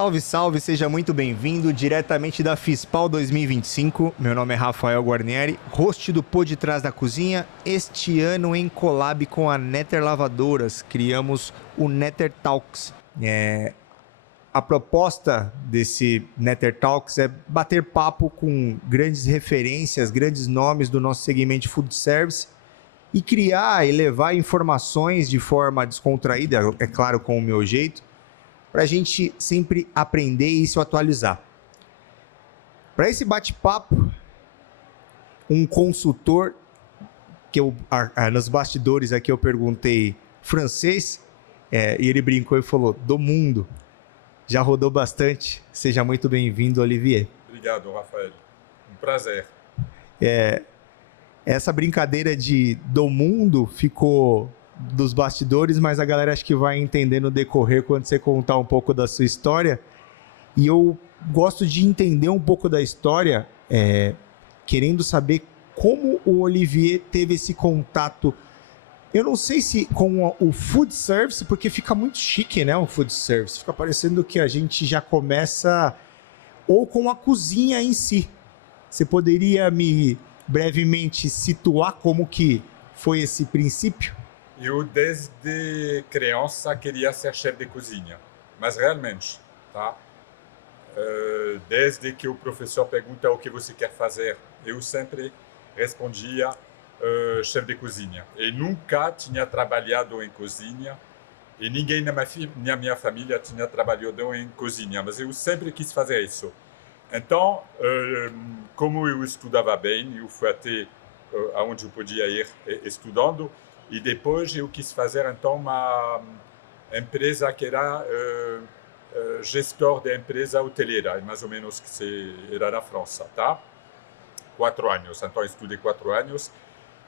Salve, salve, seja muito bem-vindo diretamente da FISPAL 2025. Meu nome é Rafael Guarnieri, host do Pô de Trás da Cozinha. Este ano, em collab com a Netter Lavadoras, criamos o Netter Talks. A proposta desse Netter Talks é bater papo com grandes referências, grandes nomes do nosso segmento de food service e criar e levar informações de forma descontraída, é claro, com o meu jeito, para a gente sempre aprender e se atualizar. Para esse bate-papo, um consultor, que nos bastidores aqui eu perguntei francês, e ele brincou e falou, do mundo. Já rodou bastante. Seja muito bem-vindo, Olivier. Obrigado, Rafael. Um prazer. Essa brincadeira do mundo ficou dos bastidores, mas a galera acho que vai entender no decorrer quando você contar um pouco da sua história. E eu gosto de entender um pouco da história, querendo saber como o Olivier teve esse contato. Eu não sei se com o food service, porque fica muito chique, né? O food service. Fica parecendo que a gente já começa ou com a cozinha em si. Você poderia me brevemente situar como que foi esse princípio? Eu, desde criança, queria ser chefe de cozinha, mas realmente, tá? Desde que o professor pergunta o que você quer fazer, eu sempre respondia chefe de cozinha. E nunca tinha trabalhado em cozinha, e ninguém na minha família tinha trabalhado em cozinha, mas eu sempre quis fazer isso. Então, como eu estudava bem, eu fui até onde eu podia ir estudando, e depois eu quis fazer então uma empresa que era gestor de empresa hoteleira, mais ou menos que era na França, tá? 4 anos, então eu estudei 4 anos,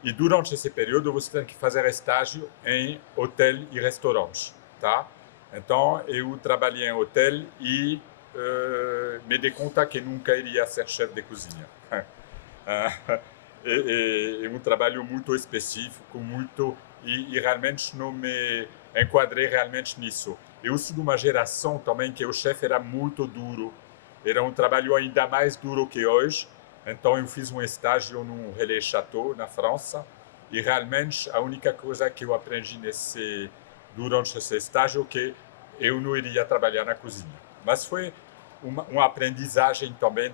e durante esse período você tem que fazer estágio em hotel e restaurantes, tá? Então eu trabalhei em hotel e me dei conta que nunca iria ser chefe de cozinha. É um trabalho muito específico, e realmente não me enquadrei realmente nisso. Eu sou de uma geração também que o chefe era muito duro, era um trabalho ainda mais duro que hoje. Então eu fiz um estágio no Relais Château, na França, e realmente a única coisa que eu aprendi durante esse estágio é que eu não iria trabalhar na cozinha. Mas foi uma aprendizagem também,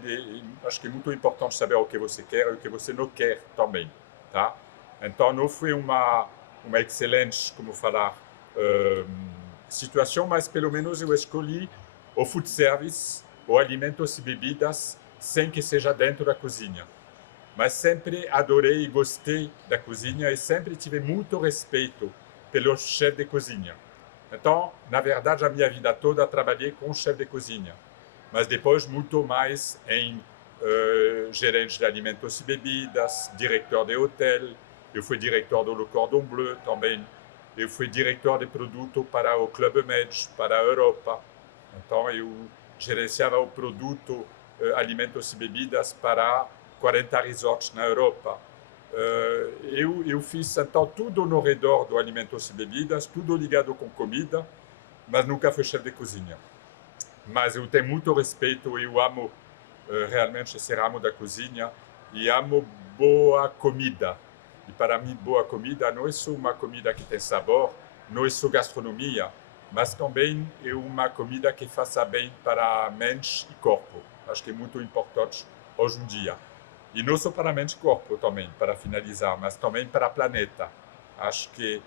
acho que é muito importante saber o que você quer e o que você não quer também, tá? Então não foi uma excelente, como falar, situação, mas pelo menos eu escolhi o food service, ou alimentos e bebidas, sem que seja dentro da cozinha. Mas sempre adorei e gostei da cozinha e sempre tive muito respeito pelos chefes de cozinha. Então, na verdade, a minha vida toda trabalhei com chefe de cozinha. Mas depois muito mais em gerente de alimentos e bebidas, diretor de hotel, eu fui diretor do Le Cordon Bleu também, eu fui diretor de produto para o Club Med, para a Europa. Então eu gerenciava o produto alimentos e bebidas para 40 resorts na Europa. Eu fiz então tudo no redor do alimentos e bebidas, tudo ligado com comida, mas nunca fui chefe de cozinha. Mas eu tenho muito respeito e eu amo realmente esse ramo da cozinha e amo boa comida. E para mim, boa comida não é só uma comida que tem sabor, não é só gastronomia, mas também é uma comida que faça bem para mente e corpo. Acho que é muito importante hoje em dia. E não só para mente e corpo também, para finalizar, mas também para o planeta. Acho que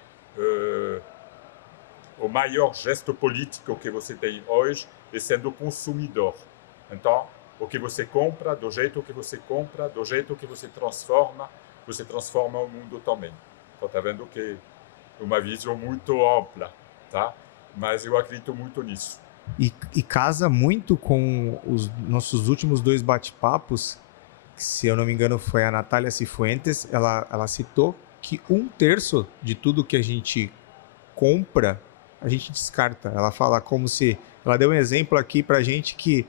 o maior gesto político que você tem hoje é sendo consumidor. Então, o que você compra, do jeito que você compra, do jeito que você transforma o mundo também. Então, está vendo que é uma visão muito ampla, tá? Mas eu acredito muito nisso. E casa muito com os nossos últimos 2 bate-papos, que, se eu não me engano, foi a Natália Cifuentes. Ela citou que 1/3 de tudo que a gente compra, a gente descarta. Ela fala como se... Ela deu um exemplo aqui pra gente que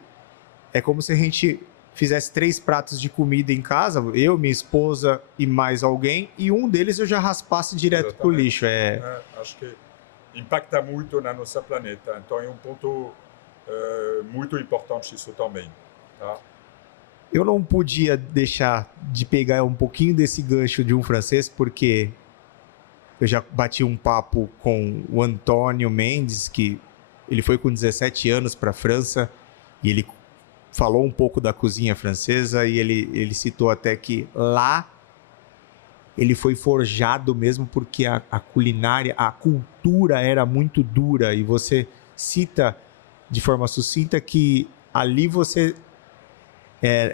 é como se a gente fizesse 3 pratos de comida em casa, eu, minha esposa e mais alguém, e um deles eu já raspasse direto pro lixo. Acho que impacta muito na nossa planeta. Então é um ponto muito importante isso também. Tá? Eu não podia deixar de pegar um pouquinho desse gancho de um francês, porque eu já bati um papo com o Antônio Mendes, que ele foi com 17 anos para a França, e ele falou um pouco da cozinha francesa, e ele citou até que lá ele foi forjado mesmo porque a culinária, a cultura era muito dura, e você cita de forma sucinta que ali você...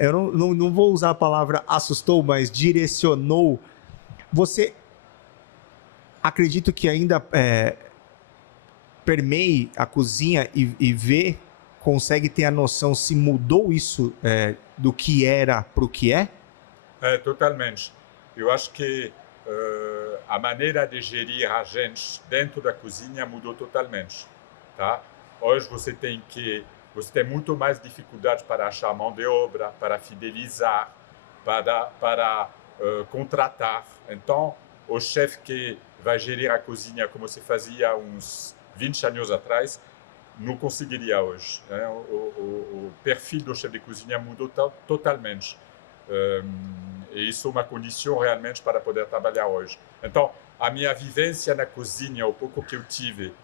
eu não vou usar a palavra assustou, mas direcionou. Você, acredito que ainda permeie a cozinha e consegue ter a noção se mudou isso do que era para o que é? Totalmente. Eu acho que a maneira de gerir a gente dentro da cozinha mudou totalmente. Tá? Hoje você tem muito mais dificuldade para achar mão de obra, para fidelizar, para contratar. Então, o chefe que vai gerir a cozinha como se fazia uns 20 anos atrás, não conseguiria hoje. Né? O perfil do chefe de cozinha mudou totalmente. E isso é uma condição realmente para poder trabalhar hoje. Então, a minha vivência na cozinha, o pouco que eu tive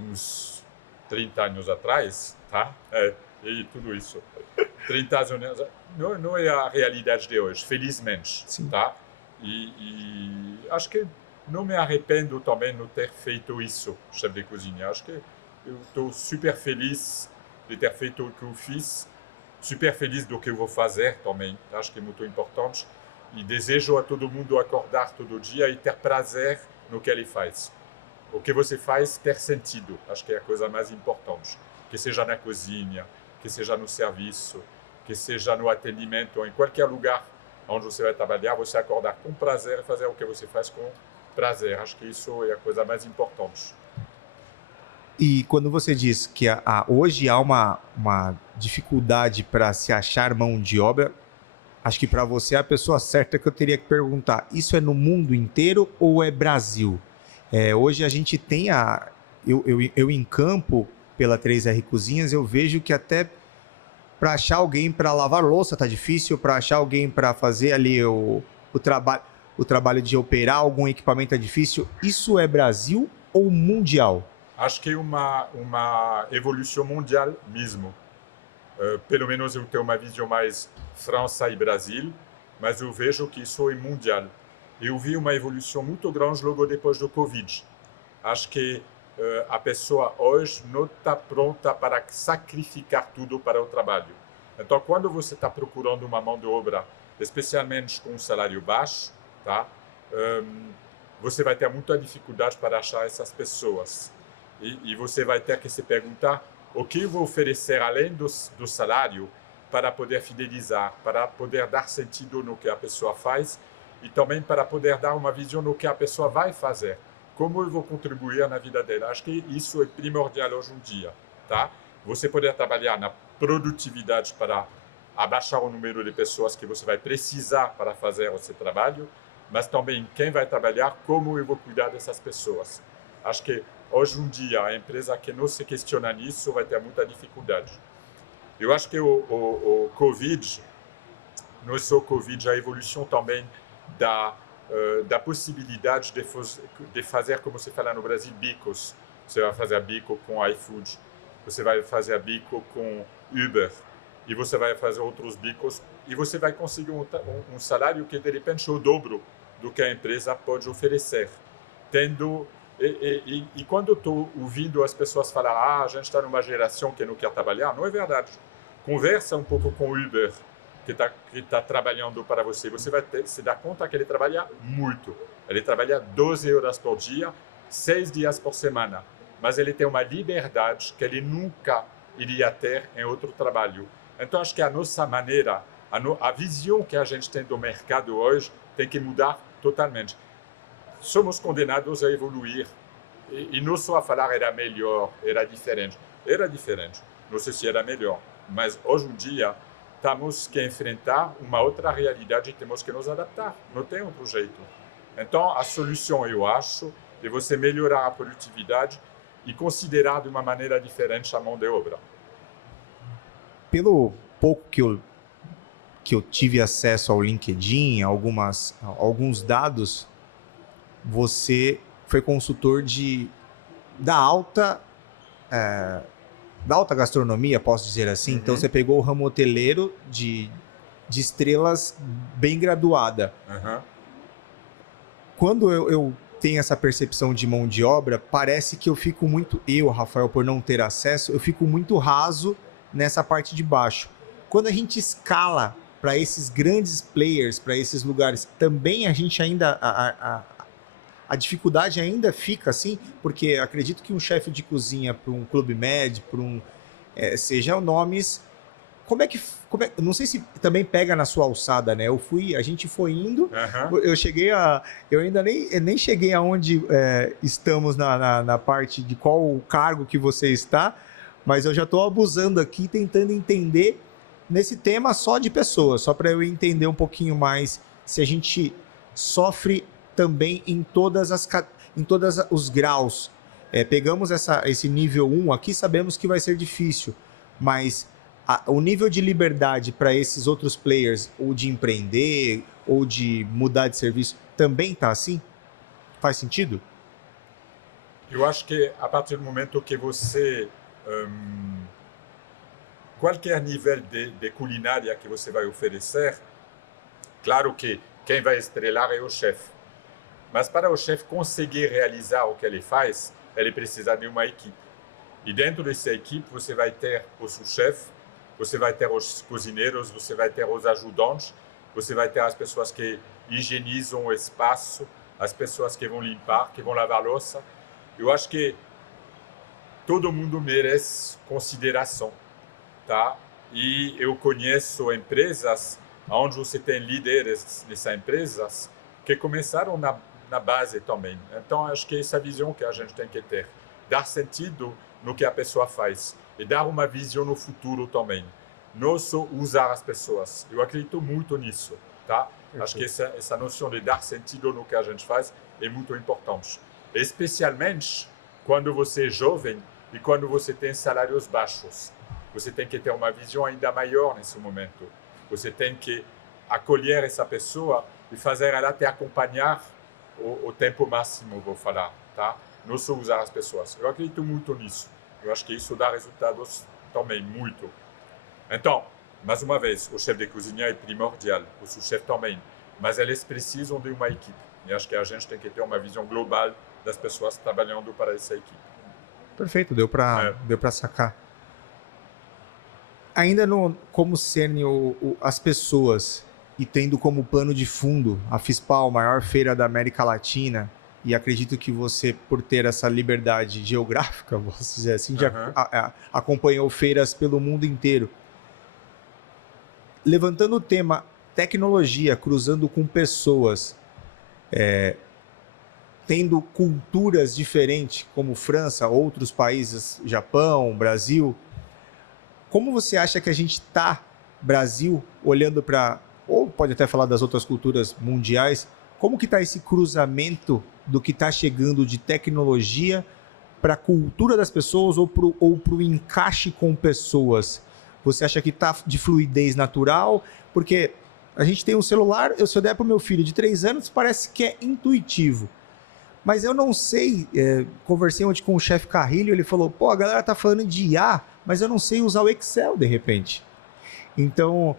uns 30 anos atrás, tá? E tudo isso. 30 anos não é a realidade de hoje, felizmente. Sim. Tá? E acho que não me arrependo também de não ter feito isso, chefe de cozinha. Acho que eu estou super feliz de ter feito o que eu fiz, super feliz do que eu vou fazer também. Acho que é muito importante. E desejo a todo mundo acordar todo dia e ter prazer no que ele faz. O que você faz ter sentido, acho que é a coisa mais importante. Que seja na cozinha, que seja no serviço, que seja no atendimento, ou em qualquer lugar onde você vai trabalhar, você acordar com prazer e fazer o que você faz com prazer. Acho que isso é a coisa mais importante. E quando você diz que hoje há uma dificuldade para se achar mão de obra, acho que para você é a pessoa certa que eu teria que perguntar. Isso é no mundo inteiro ou é Brasil? Hoje a gente tem eu em campo, pela 3R Cozinhas, eu vejo que até para achar alguém para lavar louça tá difícil, para achar alguém para fazer ali o trabalho de operar algum equipamento é difícil. Isso é Brasil ou mundial? Acho que é uma evolução mundial mesmo. Pelo menos eu tenho uma visão mais França e Brasil, mas eu vejo que isso é mundial. Eu vi uma evolução muito grande logo depois do Covid. Acho que a pessoa hoje não está pronta para sacrificar tudo para o trabalho. Então, quando você está procurando uma mão de obra, especialmente com um salário baixo, tá? Você vai ter muita dificuldade para achar essas pessoas. E você vai ter que se perguntar o que eu vou oferecer além do salário para poder fidelizar, para poder dar sentido no que a pessoa faz e também para poder dar uma visão no que a pessoa vai fazer. Como eu vou contribuir na vida dela. Acho que isso é primordial hoje em dia. Tá? Você poder trabalhar na produtividade para abaixar o número de pessoas que você vai precisar para fazer o seu trabalho, mas também quem vai trabalhar, como eu vou cuidar dessas pessoas. Acho que hoje em dia a empresa que não se questiona nisso vai ter muita dificuldade. Eu acho que o Covid, não é só o Covid, a evolução também da possibilidade de fazer, como se fala no Brasil, bicos. Você vai fazer bico com iFood, você vai fazer bico com Uber, e você vai fazer outros bicos, e você vai conseguir um salário que, de repente, é o dobro do que a empresa pode oferecer. E quando eu estou ouvindo as pessoas falar a gente está numa geração que não quer trabalhar, não é verdade. Conversa um pouco com o Uber, que está trabalhando para você. Você vai se dar conta que ele trabalha muito. Ele trabalha 12 horas por dia, 6 dias por semana. Mas ele tem uma liberdade que ele nunca iria ter em outro trabalho. Então, acho que a nossa maneira, a visão que a gente tem do mercado hoje tem que mudar totalmente. Somos condenados a evoluir. E não só a falar era melhor, era diferente. Era diferente. Não sei se era melhor. Mas hoje em dia, temos que enfrentar uma outra realidade e temos que nos adaptar. Não tem outro jeito. Então, a solução, eu acho, é você melhorar a produtividade e considerar de uma maneira diferente a mão de obra. pelo pouco que eu tive acesso ao LinkedIn, alguns dados, você foi consultor da alta gastronomia, posso dizer assim. Então você pegou o ramo hoteleiro de estrelas bem graduada. Quando eu tenho essa percepção de mão de obra, parece que eu fico muito, Rafael, por não ter acesso, eu fico muito raso nessa parte de baixo. Quando a gente escala para esses grandes players, para esses lugares, também a gente ainda, a dificuldade ainda fica assim, porque acredito que um chefe de cozinha para um Clube Med, sejam nomes. Não sei se também pega na sua alçada, né? A gente foi indo, eu ainda nem cheguei aonde estamos na parte de qual o cargo que você está, mas eu já estou abusando aqui, tentando entender nesse tema só de pessoas, só para eu entender um pouquinho mais se a gente sofre também em todos os graus. Pegamos esse nível 1 aqui, sabemos que vai ser difícil, mas o nível de liberdade para esses outros players, ou de empreender, ou de mudar de serviço, também está assim? Faz sentido? Eu acho que a partir do momento que você... qualquer nível de culinária que você vai oferecer, claro que quem vai estrelar é o chefe. Mas para o chefe conseguir realizar o que ele faz, ele precisa de uma equipe. E dentro dessa equipe, você vai ter o sous-chefe, você vai ter os cozinheiros, você vai ter os ajudantes, você vai ter as pessoas que higienizam o espaço, as pessoas que vão limpar, que vão lavar a louça. Eu acho que todo mundo merece consideração, tá? E eu conheço empresas onde você tem líderes nessas empresas que começaram na base também. Então, acho que essa visão que a gente tem que ter, dar sentido no que a pessoa faz e dar uma visão no futuro também. Não só usar as pessoas. Eu acredito muito nisso, tá? Acho que essa noção de dar sentido no que a gente faz é muito importante. Especialmente quando você é jovem e quando você tem salários baixos. Você tem que ter uma visão ainda maior nesse momento. Você tem que acolher essa pessoa e fazer ela te acompanhar o tempo máximo, vou falar, tá? Não só usar as pessoas. Eu acredito muito nisso. Eu acho que isso dá resultados também, muito. Então, mais uma vez, o chefe de cozinha é primordial, o sous-chefe também. Mas eles precisam de uma equipe. E acho que a gente tem que ter uma visão global das pessoas trabalhando para essa equipe. Perfeito, deu para sacar. Ainda como cerne as pessoas e tendo como pano de fundo a FISPAL, maior feira da América Latina, e acredito que você, por ter essa liberdade geográfica, vou dizer assim, já acompanhou feiras pelo mundo inteiro. Levantando o tema tecnologia, cruzando com pessoas, tendo culturas diferentes, como França, outros países, Japão, Brasil, como você acha que a gente está, Brasil, olhando para, ou pode até falar das outras culturas mundiais, como que está esse cruzamento do que está chegando de tecnologia para a cultura das pessoas ou para o encaixe com pessoas? Você acha que está de fluidez natural? Porque a gente tem um celular, se eu der para o meu filho de 3 anos, parece que é intuitivo. Mas eu não sei, conversei ontem com o chefe Carrilho, ele falou, a galera tá falando de IA, mas eu não sei usar o Excel de repente. Então,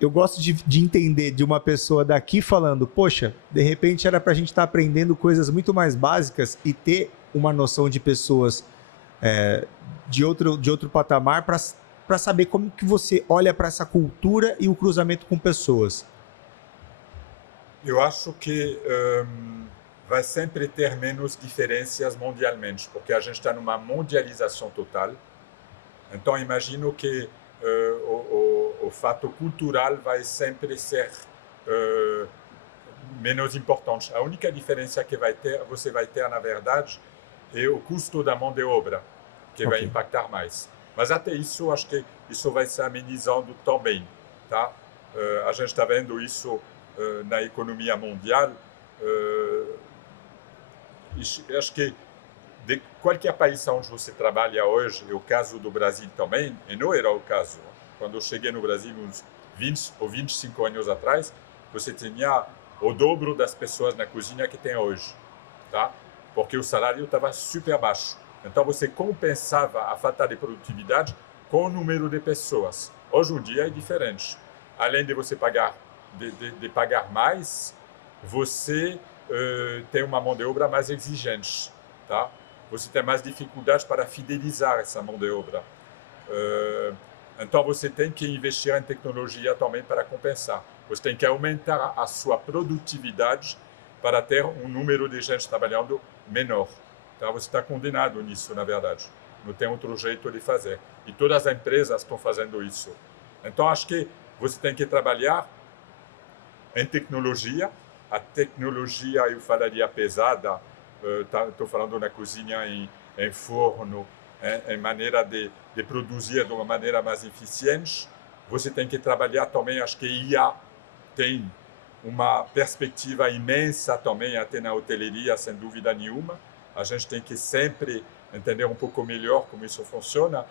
eu gosto de entender de uma pessoa daqui falando, poxa, de repente era para a gente estar aprendendo coisas muito mais básicas e ter uma noção de pessoas de outro patamar para saber como que você olha para essa cultura e o cruzamento com pessoas. Eu acho que vai sempre ter menos diferenças mundialmente, porque a gente está numa mundialização total. Então, imagino que o fato cultural vai sempre ser menos importante. A única diferença que você vai ter, na verdade, é o custo da mão de obra, que vai impactar mais. Mas até isso, acho que isso vai se amenizando também, tá? A gente está vendo isso na economia mundial. Acho que de qualquer país onde você trabalha hoje, é o caso do Brasil também, e não era o caso. Quando eu cheguei no Brasil uns 20 ou 25 anos atrás, você tinha o dobro das pessoas na cozinha que tem hoje, tá? Porque o salário estava super baixo. Então você compensava a falta de produtividade com o número de pessoas. Hoje em dia é diferente. Além de você pagar, de pagar mais, você tem uma mão de obra mais exigente, tá? Você tem mais dificuldades para fidelizar essa mão de obra. Então você tem que investir em tecnologia também para compensar. Você tem que aumentar a sua produtividade para ter um número de gente trabalhando menor. Então você está condenado nisso, na verdade. Não tem outro jeito de fazer. E todas as empresas estão fazendo isso. Então acho que você tem que trabalhar em tecnologia. A tecnologia, eu falaria pesada, estou falando na cozinha, em forno, em maneira de produzir de uma maneira mais eficiente. Você tem que trabalhar também, acho que IA tem uma perspectiva imensa também até na hoteleria, sem dúvida nenhuma. A gente tem que sempre entender um pouco melhor como isso funciona.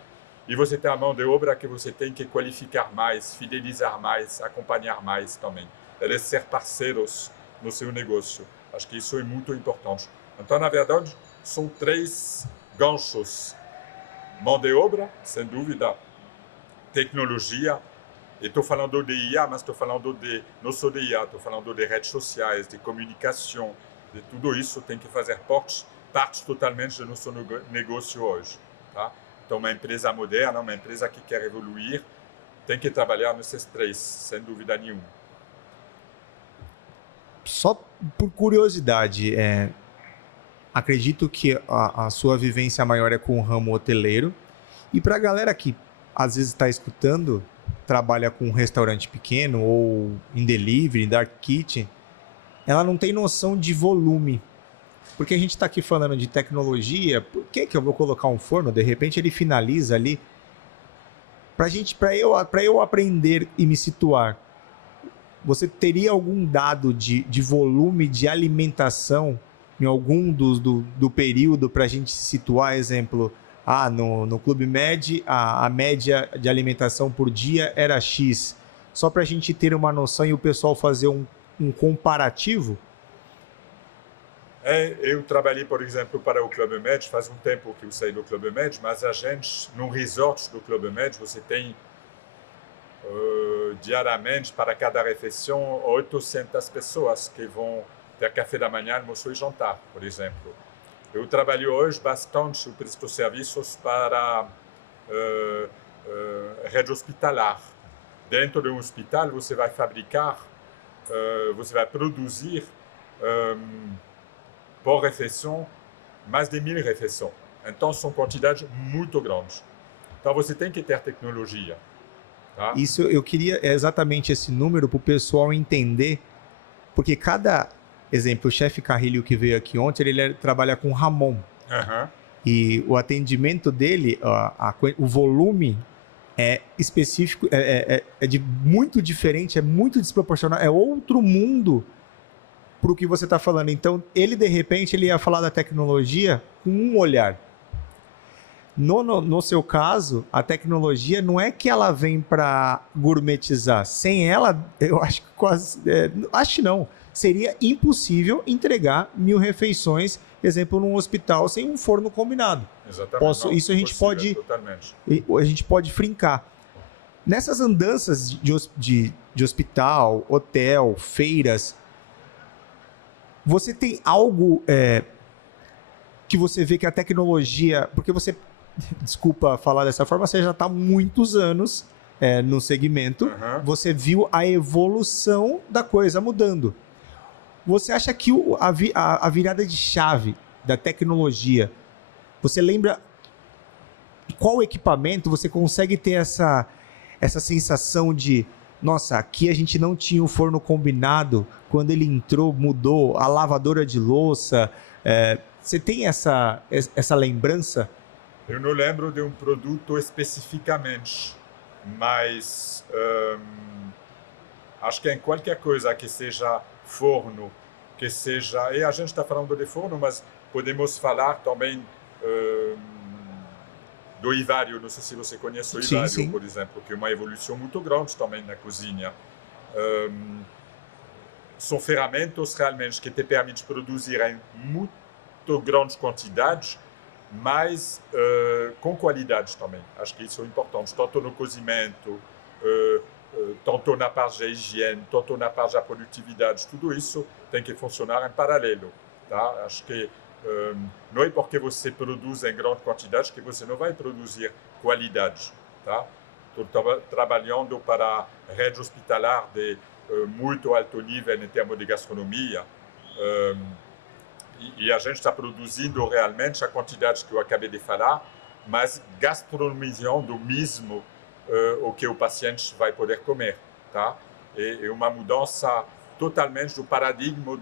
E você tem a mão de obra que você tem que qualificar mais, fidelizar mais, acompanhar mais também. Eles ser parceiros no seu negócio. Acho que isso é muito importante. Então, na verdade, são 3 ganchos. Mão de obra, sem dúvida, tecnologia, e estou falando de IA, mas estou falando não só de IA, estou falando de redes sociais, de comunicação, de tudo isso tem que fazer parte totalmente do nosso negócio hoje. Tá? Então, uma empresa moderna, uma empresa que quer evoluir, tem que trabalhar nesses 3, sem dúvida nenhuma. Só por curiosidade, acredito que a sua vivência maior é com o ramo hoteleiro. E para a galera que às vezes está escutando, trabalha com um restaurante pequeno ou em delivery, dark kitchen, ela não tem noção de volume. Porque a gente está aqui falando de tecnologia, por que eu vou colocar um forno? De repente ele finaliza ali. Para eu aprender e me situar, você teria algum dado de volume de alimentação em algum do período para a gente se situar? Exemplo, no Clube Med, a média de alimentação por dia era X. Só para a gente ter uma noção e o pessoal fazer um comparativo? Eu trabalhei, por exemplo, para o Clube Med, faz um tempo que eu saí do Clube Med, mas a gente, no resort do Clube Med, você tem diariamente, para cada refeição, 800 pessoas que vão ter café da manhã, almoço e jantar, por exemplo. Eu trabalho hoje bastante, eu presto serviços para rede hospitalar. Dentro de um hospital, você vai fabricar, você vai produzir por refeição mais de 1000 refeições. Então, são quantidades muito grandes. Então, você tem que ter tecnologia. Tá? Isso eu queria exatamente esse número para o pessoal entender, porque cada exemplo, o chefe Carrilho que veio aqui ontem, ele trabalha com Ramon. Uhum. E o atendimento dele, o volume é específico, é muito diferente, é muito desproporcional, é outro mundo para o que você está falando. Então, ele de repente ele ia falar da tecnologia com um olhar. No seu caso, a tecnologia não é que ela vem para gourmetizar. Sem ela, eu acho que quase... acho que não. Seria impossível entregar 1000 refeições, exemplo, num hospital, sem um forno combinado. Exatamente. Isso a gente pode... Totalmente. A gente pode frincar. Nessas andanças de hospital, hotel, feiras, você tem algo que você vê que a tecnologia... Porque você... Desculpa falar dessa forma, você já está há muitos anos no segmento, Uhum. Você viu a evolução da coisa mudando. Você acha que a virada de chave da tecnologia, você lembra qual equipamento você consegue ter essa sensação de, nossa, aqui a gente não tinha o forno combinado, quando ele entrou, mudou, a lavadora de louça, você tem essa lembrança? Eu não lembro de um produto especificamente, mas acho que em qualquer coisa que seja forno, que seja... E a gente está falando de forno, mas podemos falar também do Ivario, não sei se você conhece o Ivario, por exemplo, que é uma evolução muito grande também na cozinha. São ferramentas realmente que te permitem produzir em muito grandes quantidades, mas com qualidade também. Acho que isso é importante, tanto no cozimento, tanto na parte da higiene, tanto na parte da produtividade. Tudo isso tem que funcionar em paralelo. Tá? Acho que não é porque você produz em grande quantidade que você não vai produzir qualidade. Tá? Estou trabalhando para a rede hospitalar de muito alto nível em termos de gastronomia, e a gente está produzindo realmente a quantidade que eu acabei de falar, mas gastronomizando mesmo o que o paciente vai poder comer. Tá? É uma mudança totalmente do paradigma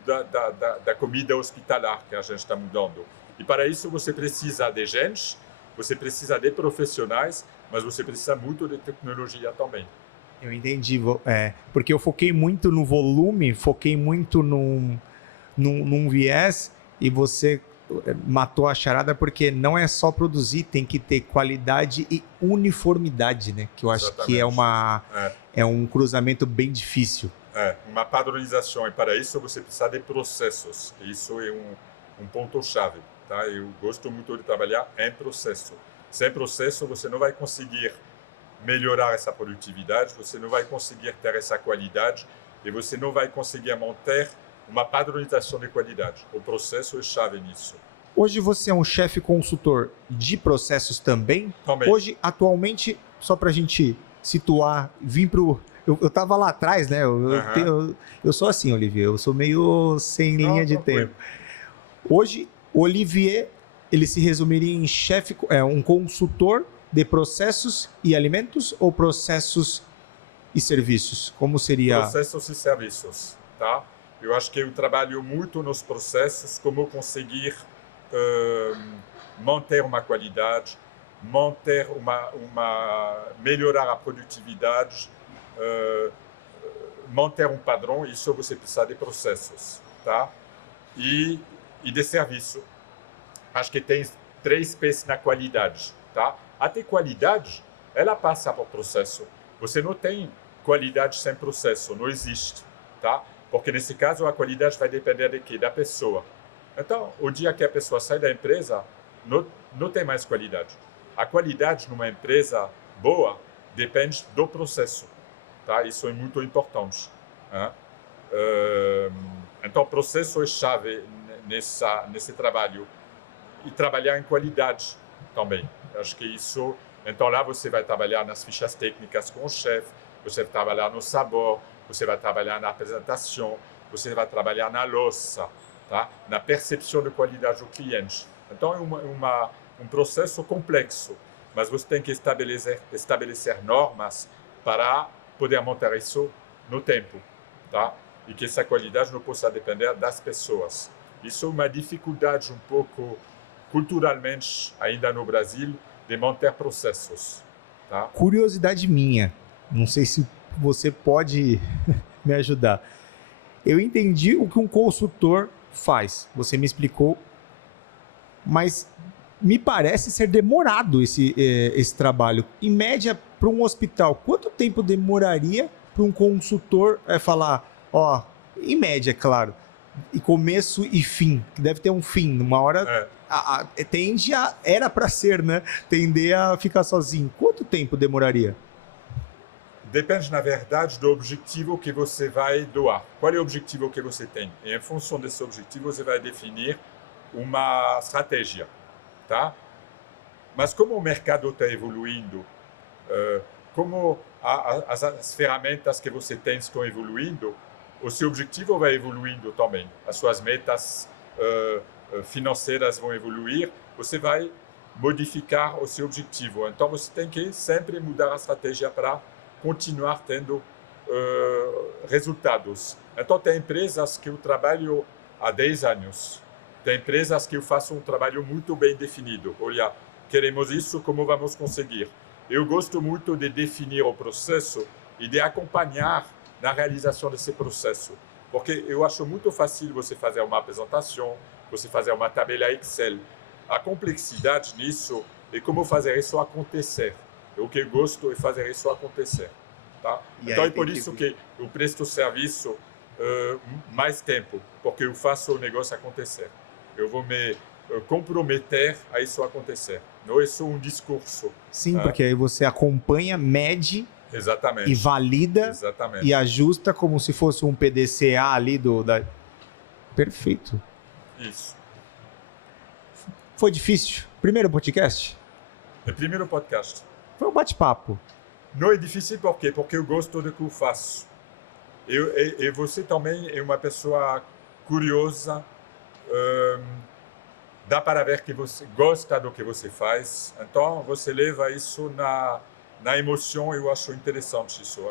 da comida hospitalar que a gente está mudando. E para isso você precisa de gente, você precisa de profissionais, mas você precisa muito de tecnologia também. Eu entendi, porque eu foquei muito no volume, foquei muito num viés, e você matou a charada, porque não é só produzir, tem que ter qualidade e uniformidade, né? Que eu acho que é um cruzamento bem difícil. Uma padronização, e para isso você precisa de processos. Isso é um ponto-chave. Tá? Eu gosto muito de trabalhar em processo. Sem processo, você não vai conseguir melhorar essa produtividade, você não vai conseguir ter essa qualidade e você não vai conseguir manter uma padronização de qualidade. O processo é chave nisso. Hoje você é um chefe consultor de processos também? Também. Hoje, atualmente, só para a gente situar, eu estava lá atrás, né? Eu sou assim, Olivier, eu sou meio sem linha de tempo. Hoje, Olivier, ele se resumiria em chefe, um consultor de processos e alimentos ou processos e serviços? Como seria? Processos e serviços, tá? Eu acho que eu trabalho muito nos processos, como conseguir manter uma qualidade, melhorar a produtividade, manter um padrão. Isso você precisa de processos, tá? E de serviço. Acho que tem 3 P's na qualidade, tá? Até qualidade, ela passa por processo. Você não tem qualidade sem processo, não existe, tá? Porque nesse caso a qualidade vai depender de quê? Da pessoa. Então, o dia que a pessoa sai da empresa, não tem mais qualidade. A qualidade numa empresa boa depende do processo, tá? Isso é muito importante. Né? Então, o processo é chave nesse trabalho. E trabalhar em qualidade também. Acho que isso... Então, lá você vai trabalhar nas fichas técnicas com o chefe, você vai trabalhar no sabor, você vai trabalhar na apresentação, você vai trabalhar na louça, tá? Na percepção de qualidade do cliente. Então, é um processo complexo, mas você tem que estabelecer normas para poder manter isso no tempo, tá? E que essa qualidade não possa depender das pessoas. Isso é uma dificuldade um pouco culturalmente, ainda no Brasil, de manter processos. Tá? Curiosidade minha, não sei se você pode me ajudar. Eu entendi o que um consultor faz, você me explicou, mas me parece ser demorado esse trabalho. Em média, para um hospital, quanto tempo demoraria para um consultor falar, em média, claro, e começo e fim, que deve ter um fim, uma hora... era para ser, né? Tender a ficar sozinho. Quanto tempo demoraria? Depende, na verdade, do objetivo que você vai doar. Qual é o objetivo que você tem? E, em função desse objetivo, você vai definir uma estratégia, tá? Mas como o mercado está evoluindo, como as ferramentas que você tem estão evoluindo, o seu objetivo vai evoluindo também. As suas metas financeiras vão evoluir, você vai modificar o seu objetivo. Então, você tem que sempre mudar a estratégia para continuar tendo resultados. Então, tem empresas que eu trabalho há 10 anos, tem empresas que eu faço um trabalho muito bem definido. Olha, queremos isso, como vamos conseguir? Eu gosto muito de definir o processo e de acompanhar na realização desse processo, porque eu acho muito fácil você fazer uma apresentação, você fazer uma tabela Excel. A complexidade nisso e como fazer isso acontecer. O que eu gosto é fazer isso acontecer. Tá? Então é por isso que eu presto serviço mais tempo, porque eu faço o negócio acontecer. Eu vou me comprometer a isso acontecer. Não é só um discurso. Sim, porque aí você acompanha, mede Exatamente. e valida Exatamente. e ajusta como se fosse um PDCA ali Perfeito. Isso. Foi difícil? Primeiro podcast? O primeiro podcast. Foi um bate-papo. Não é difícil por quê? Porque eu gosto do que eu faço. E você também é uma pessoa curiosa. Dá para ver que você gosta do que você faz. Então, você leva isso na emoção. Eu acho interessante isso.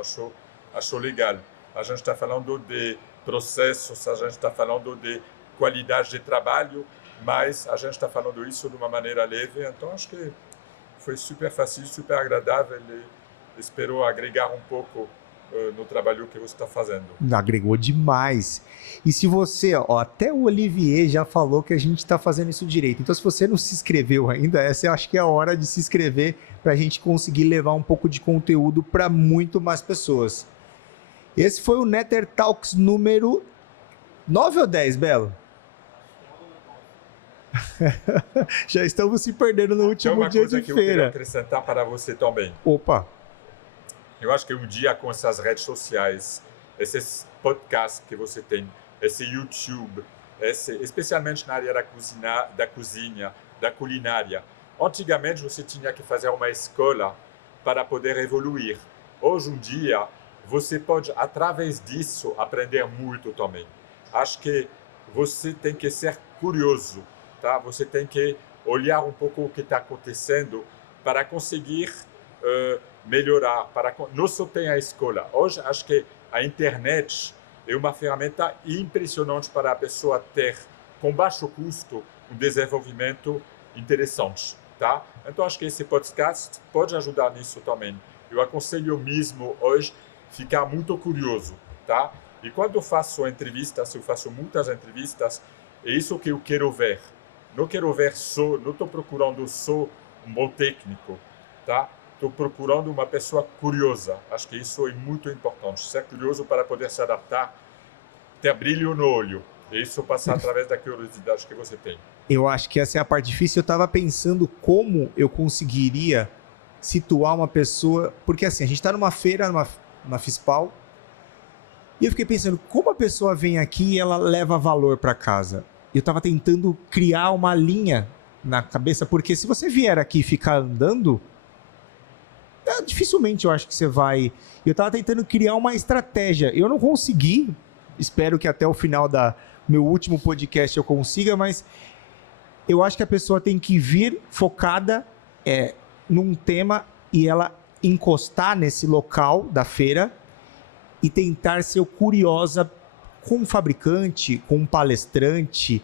Acho legal. A gente está falando de processos, a gente está falando de qualidade de trabalho, mas a gente está falando isso de uma maneira leve. Então, acho que foi super fácil, super agradável e espero agregar um pouco no trabalho que você está fazendo. Agregou demais. E se você, até o Olivier já falou que a gente está fazendo isso direito. Então, se você não se inscreveu ainda, essa eu acho que é a hora de se inscrever para a gente conseguir levar um pouco de conteúdo para muito mais pessoas. Esse foi o Nether Talks número 9 ou 10, Belo? Já estamos se perdendo no último dia de feira. Tem uma coisa que eu queria acrescentar para você também. Opa! Eu acho que um dia com essas redes sociais, esses podcasts que você tem, esse YouTube, especialmente na área da cozinha, da culinária. Antigamente você tinha que fazer uma escola para poder evoluir. Hoje em dia você pode, através disso, aprender muito também. Acho que você tem que ser curioso, tá? Você tem que olhar um pouco o que está acontecendo para conseguir melhorar. Não só tem a escola. Hoje, acho que a internet é uma ferramenta impressionante para a pessoa ter, com baixo custo, um desenvolvimento interessante. Tá? Então, acho que esse podcast pode ajudar nisso também. Eu aconselho mesmo hoje ficar muito curioso. Tá? E quando eu faço entrevistas, eu faço muitas entrevistas, é isso que eu quero ver. Não quero ver só, não estou procurando só um bom técnico. Tá? Estou procurando uma pessoa curiosa. Acho que isso é muito importante. Ser curioso para poder se adaptar, ter brilho no olho. E isso passa através da curiosidade que você tem. Eu acho que essa é a parte difícil. Eu estava pensando como eu conseguiria situar uma pessoa... Porque assim, a gente está numa feira, na FISPAL, e eu fiquei pensando, como a pessoa vem aqui e ela leva valor para casa? Eu estava tentando criar uma linha na cabeça, porque se você vier aqui e ficar andando... dificilmente eu acho que você vai... Eu estava tentando criar uma estratégia. Eu não consegui. Espero que até o final do meu último podcast eu consiga, mas eu acho que a pessoa tem que vir focada num tema e ela encostar nesse local da feira e tentar ser curiosa com um fabricante, com um palestrante,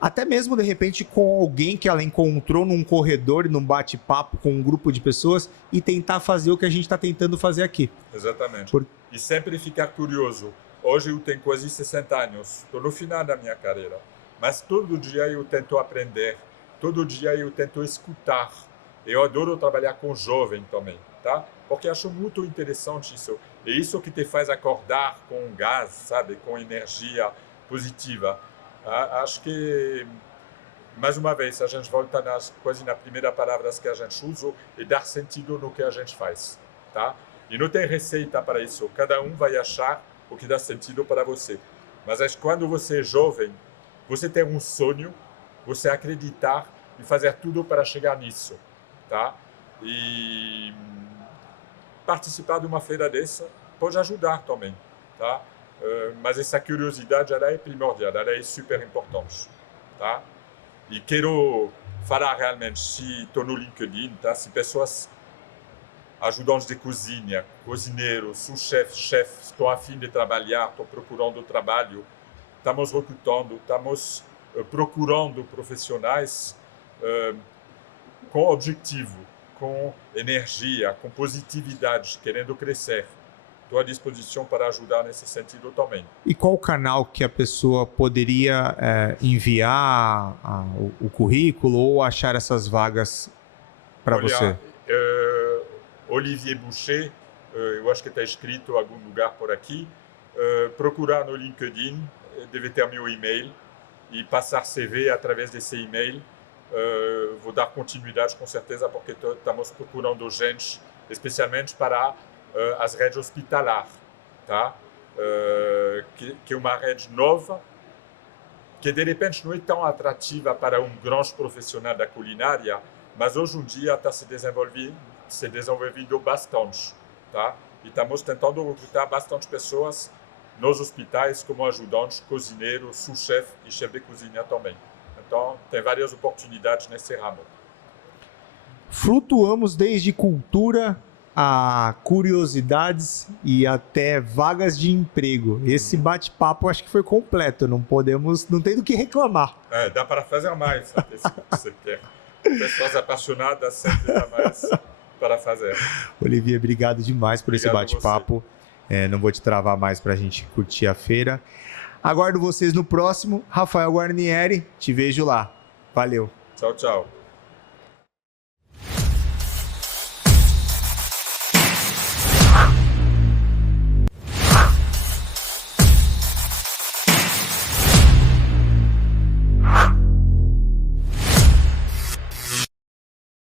até mesmo, de repente, com alguém que ela encontrou num corredor, num bate-papo com um grupo de pessoas e tentar fazer o que a gente está tentando fazer aqui. Exatamente. E sempre ficar curioso. Hoje eu tenho quase 60 anos, estou no final da minha carreira, mas todo dia eu tento aprender, todo dia eu tento escutar. Eu adoro trabalhar com jovem também, tá? Porque acho muito interessante isso. É isso que te faz acordar com gás, sabe? Com energia positiva. Acho que, mais uma vez, a gente volta quase na primeira palavra que a gente usa, é dar sentido no que a gente faz, tá? E não tem receita para isso. Cada um vai achar o que dá sentido para você. Mas quando você é jovem, você tem um sonho, você acreditar e fazer tudo para chegar nisso, tá? E participar de uma feira dessa pode ajudar também, tá? Mas essa curiosidade, ela é primordial, ela é super importante, tá? E quero falar realmente, se estou no LinkedIn, tá? Se pessoas, ajudantes de cozinha, cozinheiros, sous-chefes, estão a fim de trabalhar, estão procurando trabalho, estamos recrutando, estamos procurando profissionais com objetivo, com energia, com positividade, querendo crescer. estou à disposição para ajudar nesse sentido também. E qual o canal que a pessoa poderia enviar o currículo ou achar essas vagas para você? Olivier Boucher, eu acho que está escrito em algum lugar por aqui. Procurar no LinkedIn, deve ter meu e-mail, e passar CV através desse e-mail. Vou dar continuidade com certeza, porque estamos procurando gente, especialmente para as redes hospitalares, tá? Que é uma rede nova, que de repente não é tão atrativa para um grande profissional da culinária, mas hoje em dia está se desenvolvendo bastante, tá? E estamos tentando recrutar bastante pessoas nos hospitais como ajudantes, cozinheiros, sous-chef e chefe de cozinha também. Então, tem várias oportunidades nesse ramo. Flutuamos desde cultura a curiosidades e até vagas de emprego. Esse bate-papo acho que foi completo, não tem do que reclamar. Dá para fazer mais, se você quer. Pessoas apaixonadas sempre dá mais para fazer. Olivier, obrigado demais por esse bate-papo. Não vou te travar mais para a gente curtir a feira. Aguardo vocês no próximo. Rafael Guarnieri, te vejo lá. Valeu. Tchau, tchau.